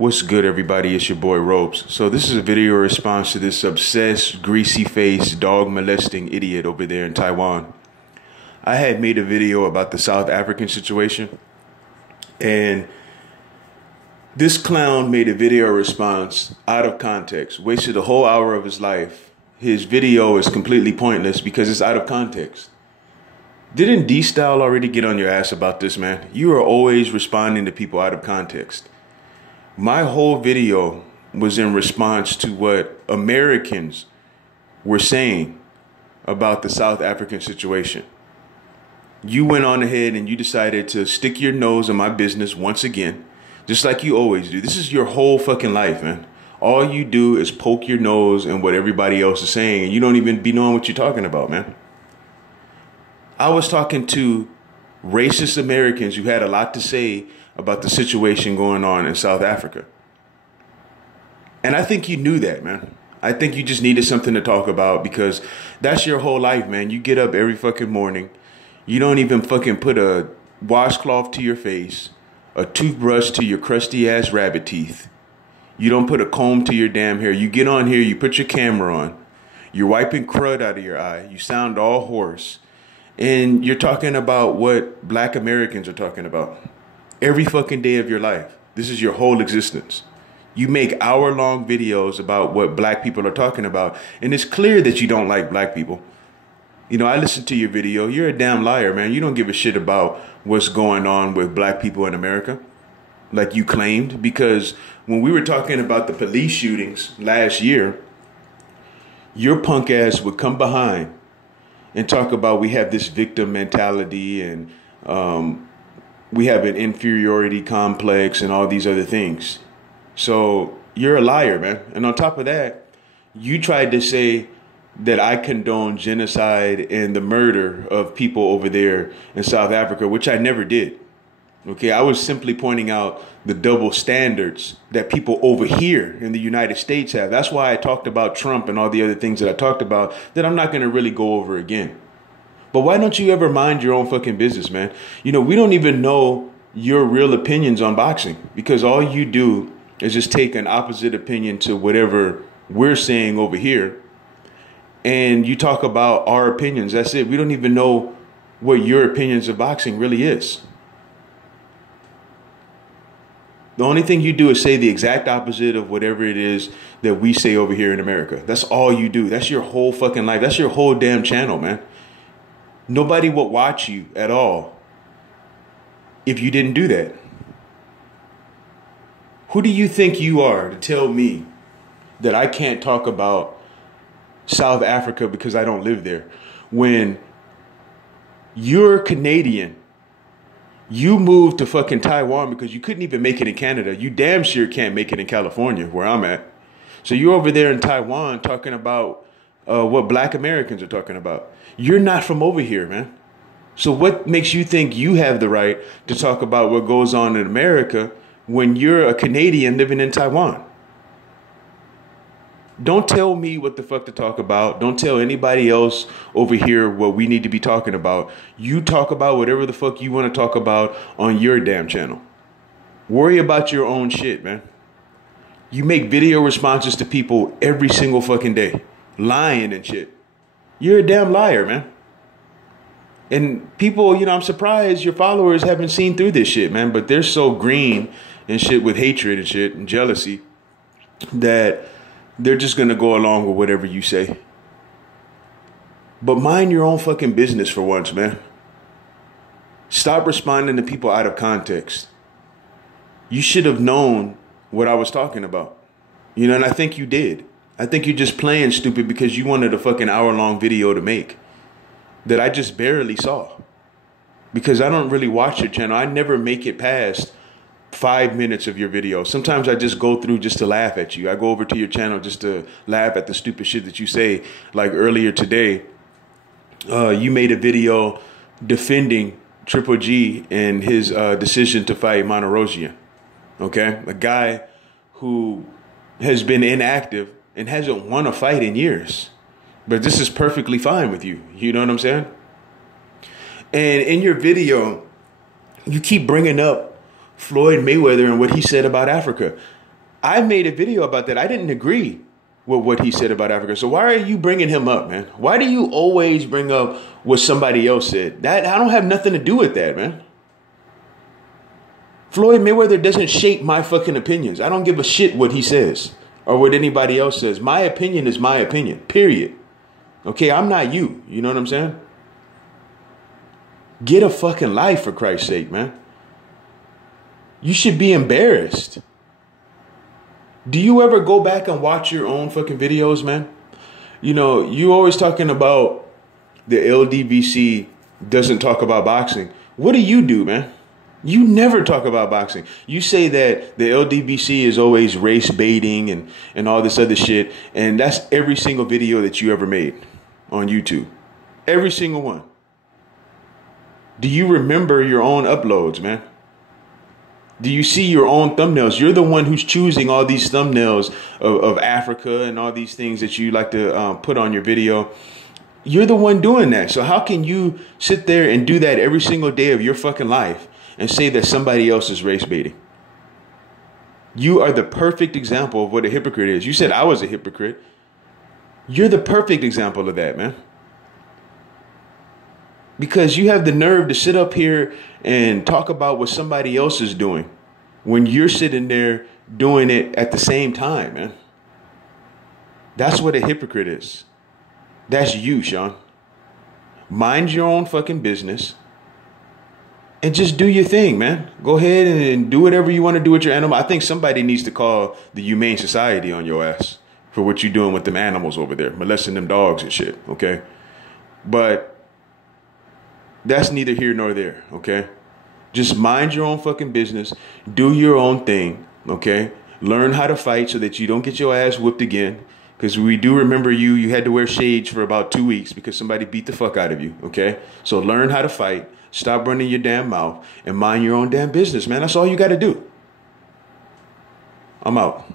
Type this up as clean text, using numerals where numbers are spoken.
What's good, everybody? It's your boy Ropes. So this is a video response to this obsessed, greasy-faced, dog-molesting idiot over there in Taiwan. I had made a video about the South African situation, and this clown made a video response out of context, wasted a whole hour of his life. His video is completely pointless because it's out of context. Didn't D-Style already get on your ass about this, man? You are always responding to people out of context. My whole video was in response to what Americans were saying about the South African situation. You went on ahead and you decided to stick your nose in my business once again, just like you always do. This is your whole fucking life, man. All you do is poke your nose in what everybody else is saying, and you don't even be knowing what you're talking about, man. I was talking to racist Americans who had a lot to say about the situation going on in South Africa. And I think you knew that, man. I think you just needed something to talk about because that's your whole life, man. You get up every fucking morning. You don't even fucking put a washcloth to your face, a toothbrush to your crusty ass rabbit teeth. You don't put a comb to your damn hair. You get on here, you put your camera on. You're wiping crud out of your eye. You sound all hoarse. And you're talking about what black Americans are talking about. Every fucking day of your life. This is your whole existence. You make hour-long videos about what black people are talking about, and it's clear that you don't like black people. You know, I listened to your video. You're a damn liar, man. You don't give a shit about what's going on with black people in America, like you claimed, because when we were talking about the police shootings last year, your punk ass would come behind and talk about we have this victim mentality and we have an inferiority complex and all these other things. So you're a liar, man. And on top of that, you tried to say that I condone genocide and the murder of people over there in South Africa, which I never did. Okay, I was simply pointing out the double standards that people over here in the United States have. That's why I talked about Trump and all the other things that I talked about that I'm not going to really go over again. But why don't you ever mind your own fucking business, man? You know, we don't even know your real opinions on boxing because all you do is just take an opposite opinion to whatever we're saying over here. And you talk about our opinions. That's it. We don't even know what your opinions of boxing really is. The only thing you do is say the exact opposite of whatever it is that we say over here in America. That's all you do. That's your whole fucking life. That's your whole damn channel, man. Nobody would watch you at all if you didn't do that. Who do you think you are to tell me that I can't talk about South Africa because I don't live there? When you're Canadian, you moved to fucking Taiwan because you couldn't even make it in Canada. You damn sure can't make it in California, where I'm at. So you're over there in Taiwan talking about what black Americans are talking about. You're not from over here, man. So what makes you think you have the right to talk about what goes on in America when you're a Canadian living in Taiwan? Don't tell me what the fuck to talk about. Don't tell anybody else over here what we need to be talking about. You talk about whatever the fuck you want to talk about on your damn channel. Worry about your own shit, man. You make video responses to people every single fucking day, lying and shit. You're a damn liar, man. And people, you know, I'm surprised your followers haven't seen through this shit, man. But they're so green and shit with hatred and shit and jealousy that they're just going to go along with whatever you say. But mind your own fucking business for once, man. Stop responding to people out of context. You should have known what I was talking about. You know, and I think you did. I think you're just playing stupid because you wanted a fucking hour-long video to make that I just barely saw. Because I don't really watch your channel. I never make it past 5 minutes of your video. Sometimes I just go through just to laugh at you. I go over to your channel just to laugh at the stupid shit that you say. Like earlier today, you made a video defending Triple G and his decision to fight Martirosyan. Okay? A guy who has been inactive and hasn't won a fight in years. But this is perfectly fine with you. You know what I'm saying? And in your video, you keep bringing up Floyd Mayweather and what he said about Africa. I made a video about that. I didn't agree with what he said about Africa. So why are you bringing him up, man? Why do you always bring up what somebody else said? That I don't have nothing to do with that, man. Floyd Mayweather doesn't shape my fucking opinions. I don't give a shit what he says or what anybody else says. My opinion is my opinion, period. Okay, I'm not you. You know what I'm saying? Get a fucking life, for Christ's sake, man. You should be embarrassed. Do you ever go back and watch your own fucking videos, man? You know, you always talking about the LDBC doesn't talk about boxing. What do, man? You never talk about boxing. You say that the LDBC is always race baiting and all this other shit. And that's every single video that you ever made on YouTube. Every single one. Do you remember your own uploads, man? Do you see your own thumbnails? You're the one who's choosing all these thumbnails of Africa and all these things that you like to put on your video. You're the one doing that. So how can you sit there and do that every single day of your fucking life and say that somebody else is race baiting? You are the perfect example of what a hypocrite is. You said I was a hypocrite. You're the perfect example of that, man. Because you have the nerve to sit up here and talk about what somebody else is doing when you're sitting there doing it at the same time, man. That's what a hypocrite is. That's you, Sean. Mind your own fucking business and just do your thing, man. Go ahead and do whatever you want to do with your animal. I think somebody needs to call the Humane Society on your ass for what you're doing with them animals over there, molesting them dogs and shit, okay? But that's neither here nor there, okay? Just mind your own fucking business. Do your own thing, okay? Learn how to fight so that you don't get your ass whooped again. Because we do remember you had to wear shades for about 2 weeks because somebody beat the fuck out of you, okay? So learn how to fight. Stop running your damn mouth and mind your own damn business, man. That's all you got to do. I'm out.